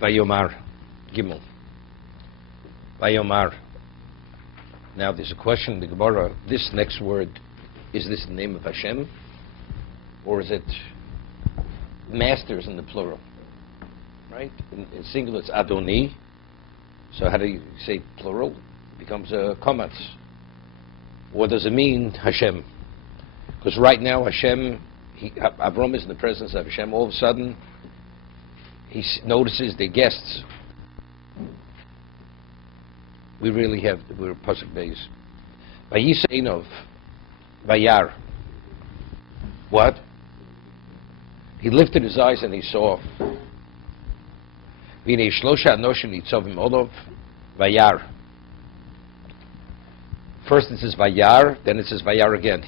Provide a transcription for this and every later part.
Vayomar, Gimel. Vayomar. Now there's a question in the Gemara. This next word, is this the name of Hashem? Or is it masters in the plural? Right? In singular it's Adoni. So how do you say plural? It becomes a comments. Or does it mean Hashem? Because right now Hashem, Avram is in the presence of Hashem. All of a sudden, he notices the guests. We're Pasuk Beis. Vayisainov, Vayar. What? He lifted his eyes and he saw. V'nei shlosha anoshim nitzovim olov, Vayar. First it says Vayar, then it says Vayar again.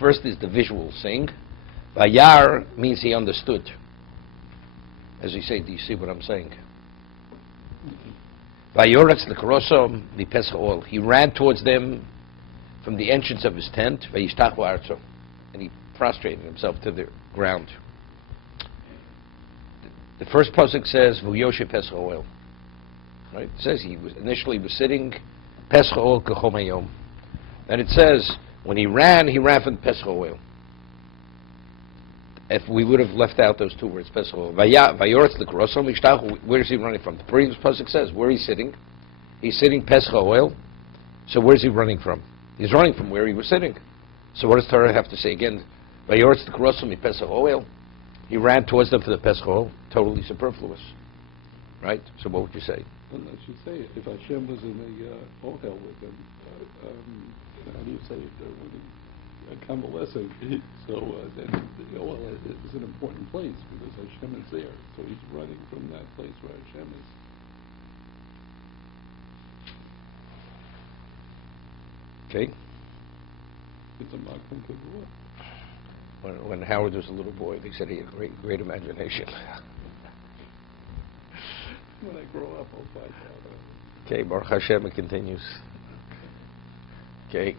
First is the visual thing. Vayar means he understood. As we say, do you see what I'm saying? Vayoretz l'karosom l'pesach oil. He ran towards them from the entrance of his tent, vayishtachu arzo, and he prostrated himself to the ground. The first pasuk says v'yoshe pesach oil. Right? It says he was initially sitting pesach oil kechom hayom. Then it says when he ran from the pesach oil. If we would have left out those two words, pesach oil, vayoretz l'karosom l'ishtachu, where is he running from? The previous pasuk says where he's sitting. He's sitting pesach oil. So where is he running from? He's running from where he was sitting. So what does Torah have to say again? Vayoretz l'karosom l'pesach oil. He ran towards them for the pesach oil. Totally superfluous, right? So what would you say? Well, I should say if Hashem was in the ohel with him, how do you say it? Convalescing. So then the ohel is an important place because Hashem is there. So he's running from that place where Hashem is. Okay. It's a makom kavua. When Howard was a little boy, they said he had great imagination. When I grow up, I'll find out. Okay, Baruch Hashem, it continues. Okay.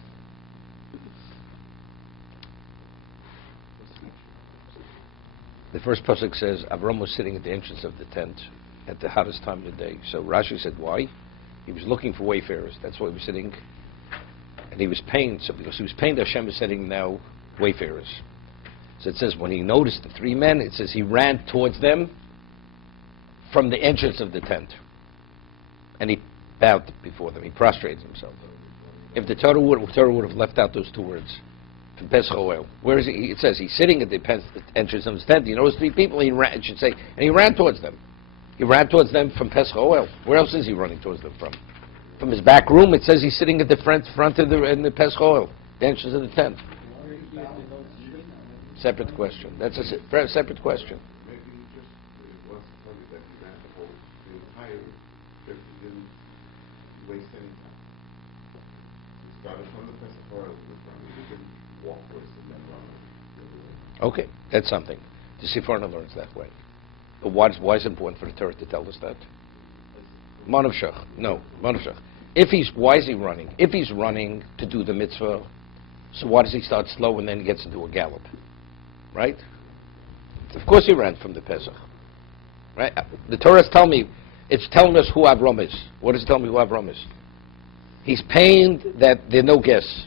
The first pasuk says Avram was sitting at the entrance of the tent at the hottest time of the day. So Rashi said, why? He was looking for wayfarers. That's why he was sitting. And he was pained. So because he was pained, Hashem is sending now wayfarers. So it says when he noticed the three men, it says he ran towards them from the entrance of the tent. And he bowed before them. He prostrated himself. If the Torah would have left out those two words, from Pesach oil, where is he? It says he's sitting at the entrance of his tent. He knows three people. He ran, it should say, and he ran towards them. He ran towards them from Pesach oil. Where else is he running towards them from? From his back room. It says he's sitting at the front of in the Pesach oil, the entrance of the tent. Separate question. That's a separate question. Maybe he just wants to tell you that he ran the entire trip. He didn't waste any time. He started from the Pesach oil to the front. He didn't walk first and then run the other way. Okay, that's something. The Sefarna learns that way. But why is it important for the Torah to tell us that? Manav Shach. No, Manav Shach. Why is he running? If he's running to do the mitzvah, so why does he start slow and then he gets into a gallop? Right? Of course he ran from the Pesach. Right? The Torah is telling us who Avram is. What does it tell me who Avram is? He's pained that there are no guests.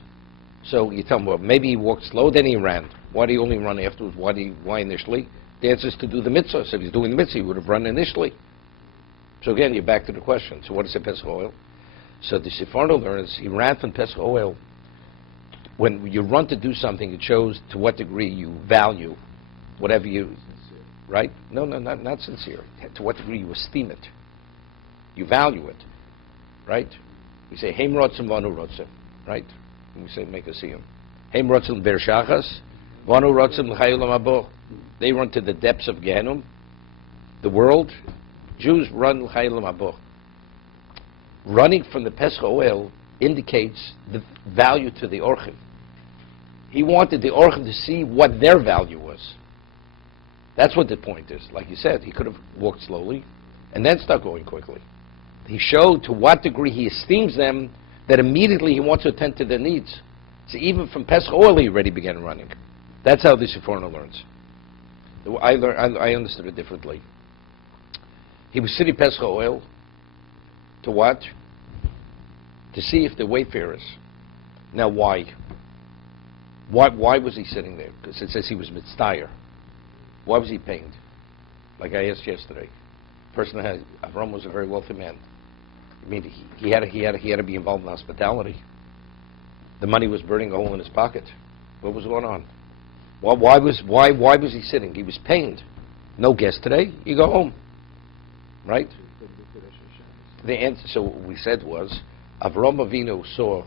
So you tell me, well, maybe he walked slow, then he ran. Why did he only run afterwards? Why initially? The answer is to do the mitzvah. So if he's doing the mitzvah, he would have run initially. So again, you're back to the question. So what is the Pesach oil? So the Sephardo learns he ran from Pesach oil. When you run to do something, it shows to what degree you value whatever you, right? No, not sincere. To what degree you esteem it. You value it, right? We say, Heim rotzim vanu rotzim, right? And we say, make a siyum. Heim rotzim ber shachas, vanu rotzim l'chayulam abo. They run to the depths of Gehenum, the world. Jews run l'chayulam abo. Running from the Pesach oil indicates the value to the Orchim. He wanted the Orchim to see what their value was. That's what the point is. Like you said, he could have walked slowly and then start going quickly. He showed to what degree he esteems them that immediately he wants to attend to their needs. So even from Pesach oil, he already began running. That's how the Sephorna learns. I understood it differently. He was sitting Pesach oil to what? To see if the wayfarers. Now why? Why was he sitting there? Because it says he was mitztayer. Why was he pained? Like I asked yesterday. Avram was a very wealthy man. I mean, he had to be involved in hospitality. The money was burning a hole in his pocket. What was going on? Why was he sitting? He was pained. No guest today. You go home, right? The answer. So what we said was, Avram Avinu saw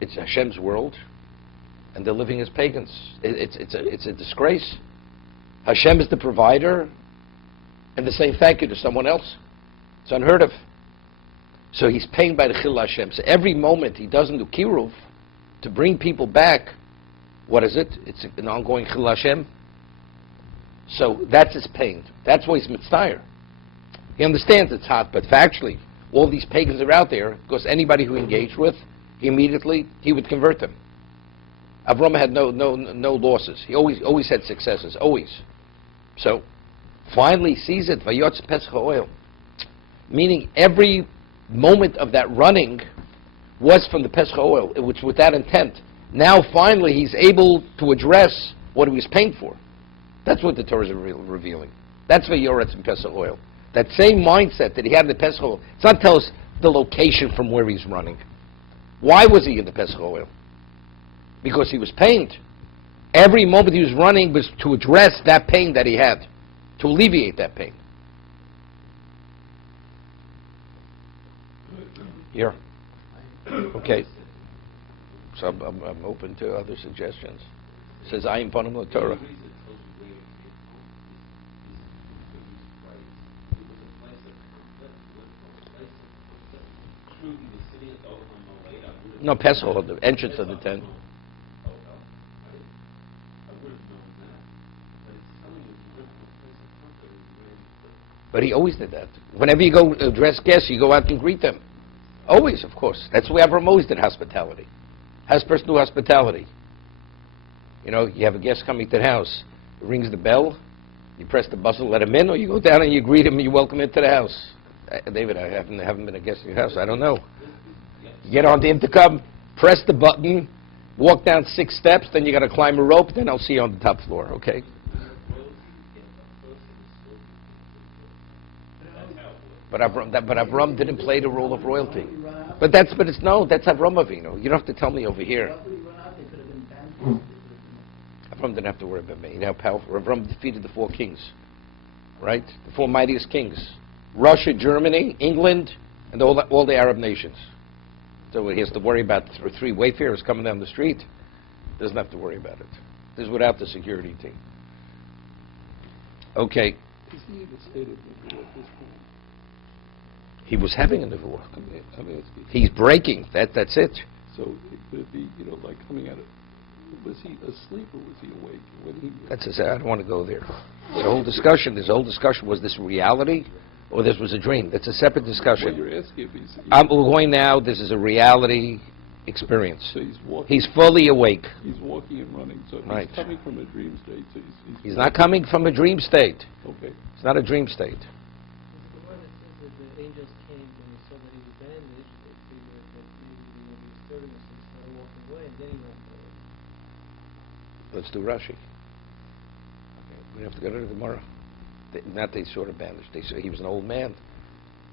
it's Hashem's world, and they're living as pagans. It's a disgrace. Hashem is the provider, and they're saying thank you to someone else. It's unheard of. So he's pained by the Chil Hashem. So every moment he doesn't do kiruv to bring people back, what is it? It's an ongoing Chil Hashem. So that's his pain. That's why he's mitzvah. He understands it's hot, but factually, all these pagans are out there, because anybody who he engaged with, he would convert them. Avram had no losses. He always had successes, always. So finally he sees it, Vayotz Pesach oil. Meaning every moment of that running was from the Pesach oil, which with that intent. Now finally he's able to address what he was paying for. That's what the Torah is revealing. That's Vayeira and Pesach oil. That same mindset that he had in the Pesach oil. It's not tell us the location from where he's running. Why was he in the Pesach oil? Because he was pained. Every moment he was running was to address that pain that he had, to alleviate that pain. Here. Okay. So I'm open to other suggestions. It says, I am Panam Torah. No, Pesach, the entrance of the tent. But he always did that. Whenever you go address guests, you go out and greet them. Always, of course. That's the way Avram always did hospitality. How's a person do hospitality? You know, you have a guest coming to the house. It rings the bell. You press the buzzer, let him in, or you go down and you greet him and you welcome him to the house. David, I haven't been a guest in your house. I don't know. You get on the intercom, press the button, walk down 6 steps, then you got to climb a rope, then I'll see you on the top floor, okay? But Avram didn't play the role of royalty. But that's Avram Avinu. You don't have to tell me over here. Avram didn't have to worry about me. You know how powerful. Avram defeated the 4 kings, right? The 4 mightiest kings: Russia, Germany, England, and all the Arab nations. So he has to worry about 3 wayfarers coming down the street. Doesn't have to worry about it. This is without the security team. Okay. Is he even stated at this point? He was having a nevuah. He's breaking. That's it. So it could be, like coming out of. Was he asleep or was he awake when he? That's I don't want to go there. The whole discussion. Was this reality, or this was a dream? That's a separate discussion. Well, you're asking if he's. We're going now. This is a reality experience. So he's walking. He's fully awake. He's walking and running. So right. He's coming from a dream state. So he's not coming from a dream state. Okay. It's not a dream state. The word that says that the angels came and they saw that he was bandaged, they figured that maybe he was disturbing us and started walking away, and then he went away. Let's do Rashi. We have to go to the Gemara. Not they sort of bandaged. They said he was an old man.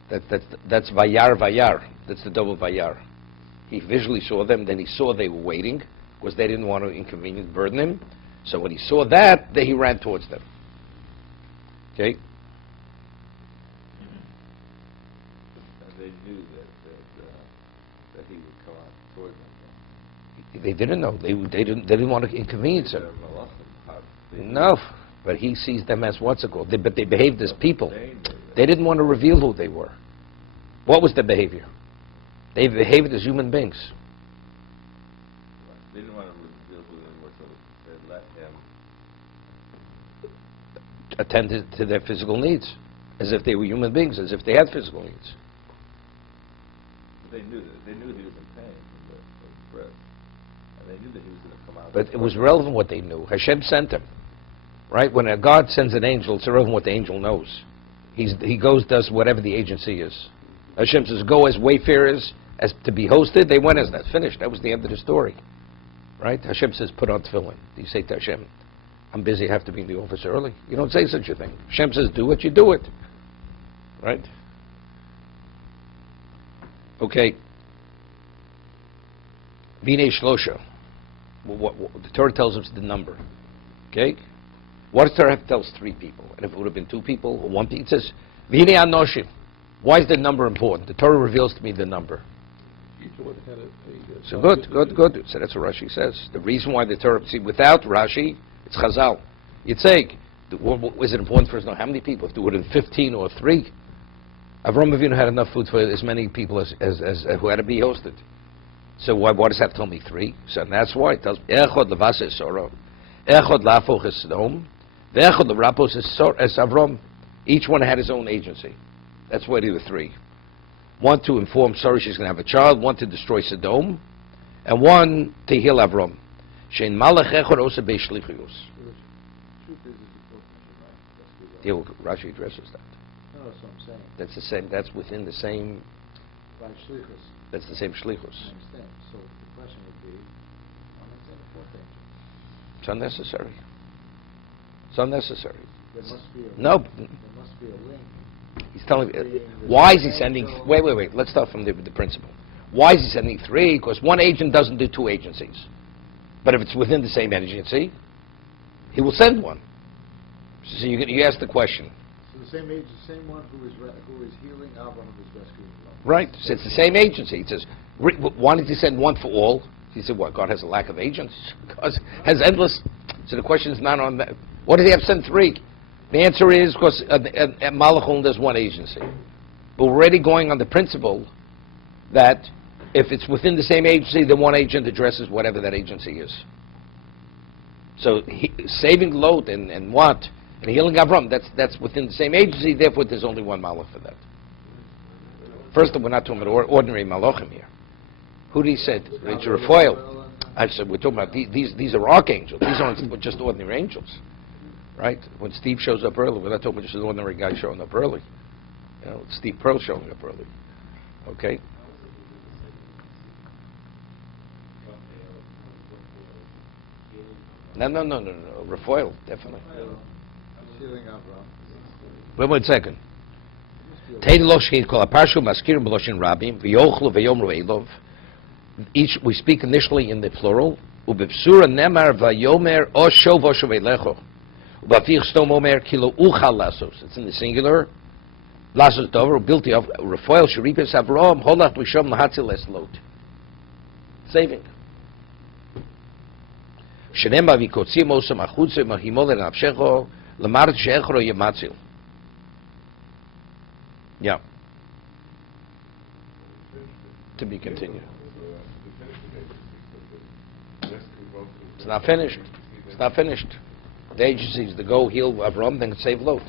That's Vayar. That's the double Vayar. He visually saw them. Then he saw they were waiting because they didn't want to inconvenience, burden him. So when he saw that, then he ran towards them. Okay. And they knew that he would come out toward them. They didn't know. They didn't want to inconvenience him. No, but he sees them as what's it called? But they behaved as people. They didn't want to reveal who they were. What was their behavior? They behaved as human beings. They didn't want to reveal who they were, so they let him attend to their physical needs, as if they were human beings, as if they had physical needs. They knew he was in pain from the breath, and they knew that he was going to come out. But it was relevant what they knew. Hashem sent him, right? When God sends an angel, it's irrelevant what the angel knows. He goes, does whatever the agency is. Hashem says, go as wayfarers, as to be hosted. They went as that. Finished. That was the end of the story. Right? Hashem says, put on tefillin. You say to Hashem, I'm busy, I have to be in the office early. You don't say such a thing. Hashem says, do what you do it. Right? Okay. Vine Shlosha. What the Torah tells us the number. Okay? What does Torah have to tell us? 3 people. And if it would have been 2 people or 1 people, it says, Vine Anoshim. Why is the number important? The Torah reveals to me the number. So good. So that's what Rashi says. The reason why the Torah, see, without Rashi, it's Chazal. You'd say, is it important for us to know how many people? If there would have been 15 or 3, Avraham Avinu had enough food for as many people as who had to be hosted. So why does that tell me 3? So that's why it tells me, Echod levasa es soro, Echod lafoch es Sodom, Ve'echod levrapos es Avram. Each one had his own agency. That's why there were 3. 1 to inform Sarah she's going to have a child, 1 to destroy Sodom, and 1 to heal Avram. Shein malach echod osa beishlichus. Rashi addresses that. No, that's what I'm saying. That's the same. That's within the same. By shlichus. That's the same shlichus. I understand. So the question would be, why not say the 4th angel? It's unnecessary. It's unnecessary. There must be a No. There must be a link. He's telling me. Why is he sending? Wait. Let's start from the principle. Why is he sending 3? Because 1 agent doesn't do 2 agencies. But if it's within the same agency, he will send 1. So you ask the question. So the same one who is healing Avram, who is rescuing Avram. Right. So it's the same agency. It says, why did he send 1 for all? He said, what? God has a lack of agents. God has endless. So the question is not on that. What did he have to send 3? The answer is because at Malachon there's 1 agency. But we're already going on the principle that if it's within the same agency, then 1 agent addresses whatever that agency is. So saving Lot and what? And healing Avram, that's within the same agency, therefore there's only 1 malach for that. First, we're not talking about ordinary malachim here. Who did he say? It's Raphael. I said we're talking about these are archangels. These aren't just ordinary angels. Right? When Steve shows up early, we're not talking about just an ordinary guy showing up early. You know, it's Steve Pearl showing up early. Okay? No. Raphael, definitely. Healing Avram. Wait 1 second. Each we speak initially in the plural. Ubivsura nemar vayomer osho vosho velecho. Ubafich stom omer kilo uchal lasos. It's in the singular. Lasos dover built of Raphael sharipes Avram holach b'shom lahatzil es lot. Saving. Shenemba v'kotzim osam achutze mahimol enavshecho lamar sheechro yematzil. Yeah. To be continued. It's not finished. It's not finished. The agency is to go heal Avram, then save Lot.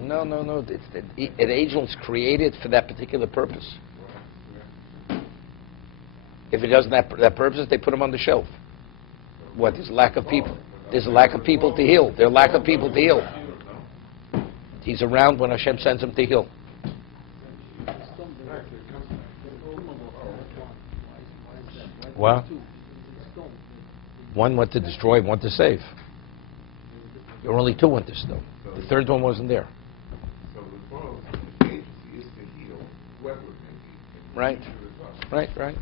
No. An angel is created for that particular purpose. If it doesn't have that purpose, they put him on the shelf. What? There's a lack of people. There's a lack of people to heal. There's a lack of people to heal. He's around when Hashem sends him to heal. Well, 1 went to destroy, 1 to save. There were only 2 went to stone. The 3rd one wasn't there. So the agency is to heal whoever it may be. Right.